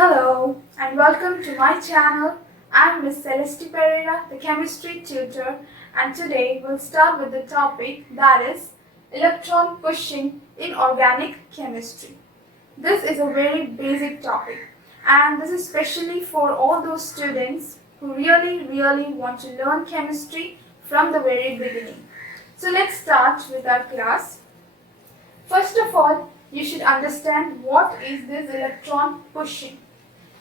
Hello and welcome to my channel. I'm Miss Celeste Pereira, the chemistry tutor, and today we'll start with the topic that is electron pushing in organic chemistry. This is a very basic topic and this is especially for all those students who really want to learn chemistry from the very beginning. So let's start with our class. First of all, you should understand what is this electron pushing.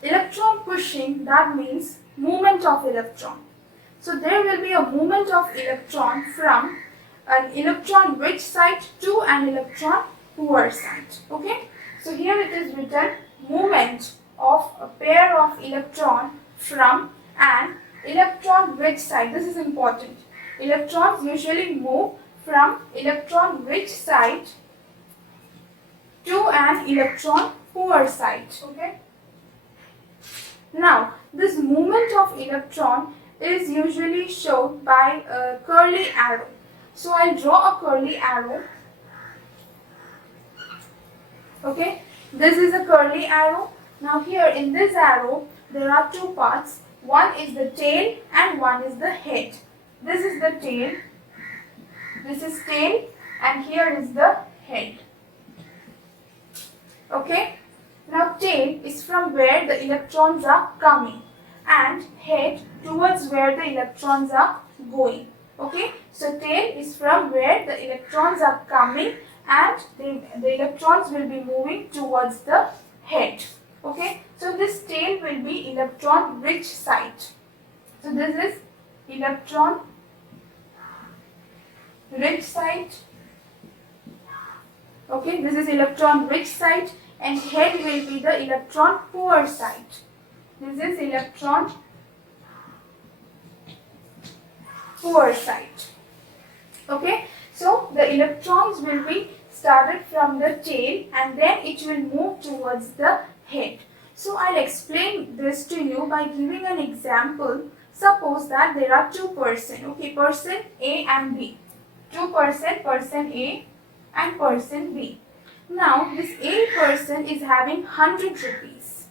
Electron pushing, that means movement of electron. So there will be a movement of electron from an electron rich site to an electron poor site. Okay? So here it is written movement of a pair of electron from an electron rich site. This is important. Electrons usually move from electron rich site to an electron poor site. Okay? Now, this movement of electron is usually shown by a curly arrow. So, I'll draw a curly arrow. Okay, this is a curly arrow. Now, here in this arrow, there are two parts. One is the tail and one is the head. This is the tail. This is tail and here is the head. Okay. Now tail is from where the electrons are coming and head towards where the electrons are going. Okay, so tail is from where the electrons are coming and the electrons will be moving towards the head. Okay, so this tail will be electron rich site. So this is electron rich site. Okay, this is electron rich site. And head will be the electron poor site. This is electron poor site. Okay, so the electrons will be started from the tail and then it will move towards the head. So I'll explain this to you by giving an example. Suppose that there are two persons. Okay, person A and B. Person A and person B. Now, this A person is having 100 rupees.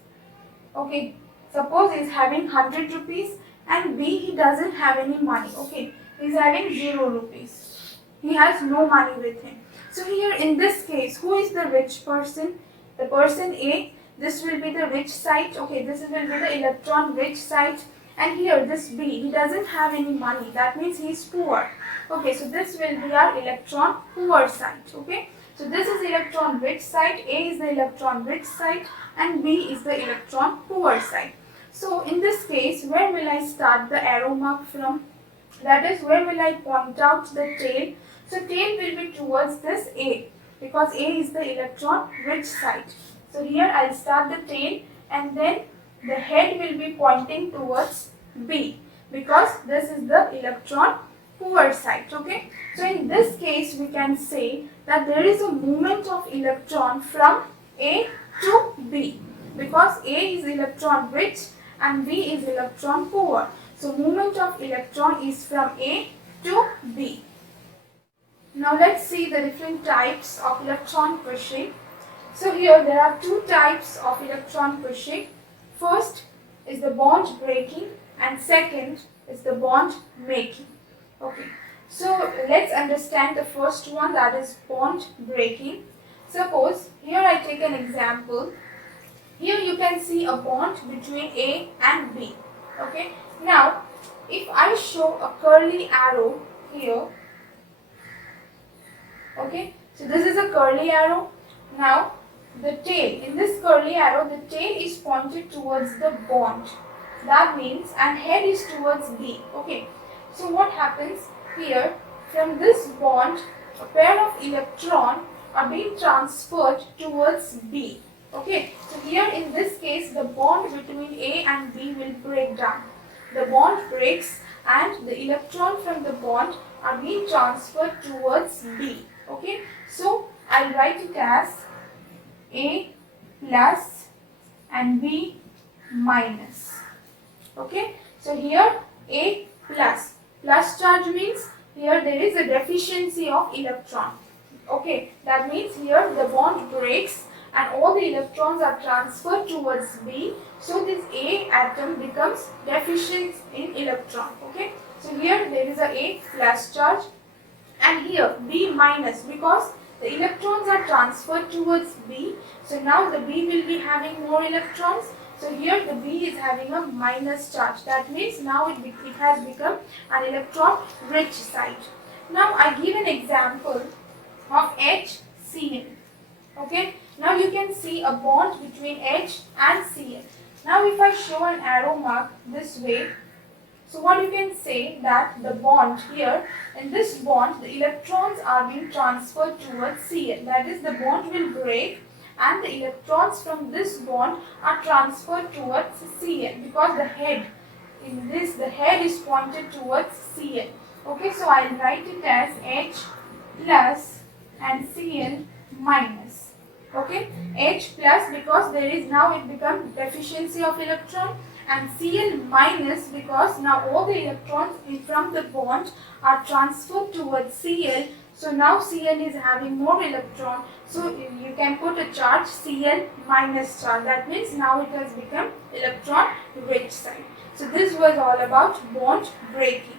Okay, suppose he is having 100 rupees and B, he doesn't have any money. Okay, he is having 0 rupees. He has no money with him. So here in this case, who is the rich person? The person A, this will be the rich site. Okay, this will be the electron rich site. And here this B, he doesn't have any money. That means he is poor. Okay, so this will be our electron poor site. Okay. So this is electron rich site, A is the electron rich site and B is the electron poor site. So in this case, where will I start the arrow mark from? That is, where will I point out the tail? So tail will be towards this A because A is the electron rich site. So here I'll start the tail and then the head will be pointing towards B because this is the electron poor site. Okay, so in this case we can say that there is a movement of electron from A to B because A is electron rich and B is electron poor. So movement of electron is from A to B. Now let's see the different types of electron pushing. So here there are two types of electron pushing. First is the bond breaking and second is the bond making. Okay, so let's understand the first one, that is bond breaking. Suppose here I take an example. Here you can see a bond between A and B. Okay, now if I show a curly arrow here, okay, so this is a curly arrow. Now the tail, in this curly arrow, the tail is pointed towards the bond. That means, and head is towards B. Okay. So what happens here, from this bond, a pair of electrons are being transferred towards B. Okay, so here in this case, the bond between A and B will break down. The bond breaks and the electron from the bond are being transferred towards B. Okay, so I'll write it as A plus and B minus. Okay, so here A plus. Plus charge means here there is a deficiency of electron. Okay, that means here the bond breaks and all the electrons are transferred towards B. So this A atom becomes deficient in electron. Okay. So here there is a A plus charge and here B minus, because the electrons are transferred towards B. So now the B will be having more electrons. So here the B is having a minus charge. That means now it has become an electron rich site. Now I give an example of HCl. Okay. Now you can see a bond between H and Cl. Now if I show an arrow mark this way, so what you can say that the bond here, in this bond the electrons are being transferred towards Cl. That is, the bond will break and the electrons from this bond are transferred towards Cl, because the head in this, the head is pointed towards Cl. Okay, so I will write it as H plus and Cl minus. Okay, H plus because there is now it becomes deficiency of electron, and Cl minus because now all the electrons from the bond are transferred towards Cl. So now Cl is having more electron. So you can put a charge Cl minus charge. That means now it has become electron rich site. So this was all about bond breaking.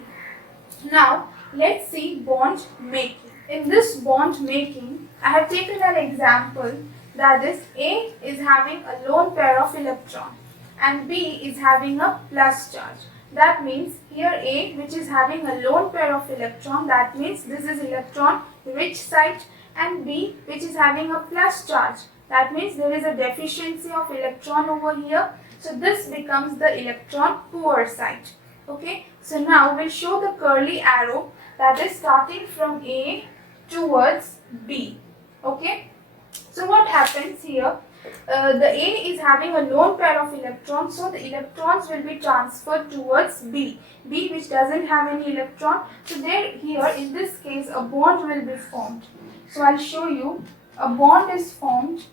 Now let's see bond making. In this bond making, I have taken an example, that is A is having a lone pair of electron and B is having a plus charge. That means here A, which is having a lone pair of electron, that means this is electron rich site, and B, which is having a plus charge, that means there is a deficiency of electron over here. So this becomes the electron poor site. Okay, so now we'll show the curly arrow, that is starting from A towards B. Okay, so what happens here? The A is having a lone pair of electrons, so the electrons will be transferred towards B. B, which doesn't have any electron. So there, here in this case, a bond will be formed. So I'll show you. A bond is formed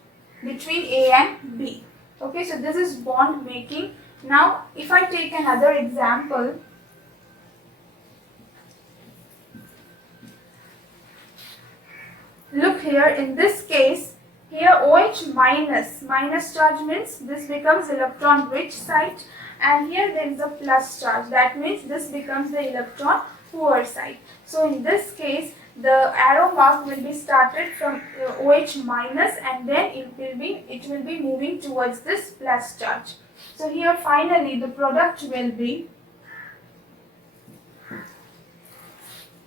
between A and B. Okay, so this is bond making. Now, if I take another example, look here, in this case, here OH minus charge means this becomes electron rich site, and here there is a plus charge, that means this becomes the electron poor site. So in this case, the arrow mark will be started from OH minus, and then it will be moving towards this plus charge. So here finally the product will be,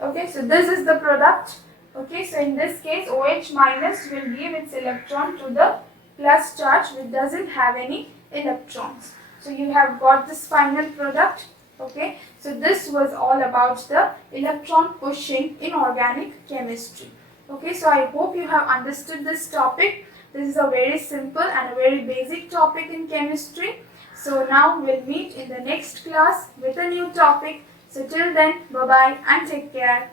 okay, so this is the product. Okay, so in this case OH minus will give its electron to the plus charge which doesn't have any electrons. So you have got this final product. Okay, so this was all about the electron pushing in organic chemistry. Okay, so I hope you have understood this topic. This is a very simple and a very basic topic in chemistry. So now we'll meet in the next class with a new topic. So till then, bye bye and take care.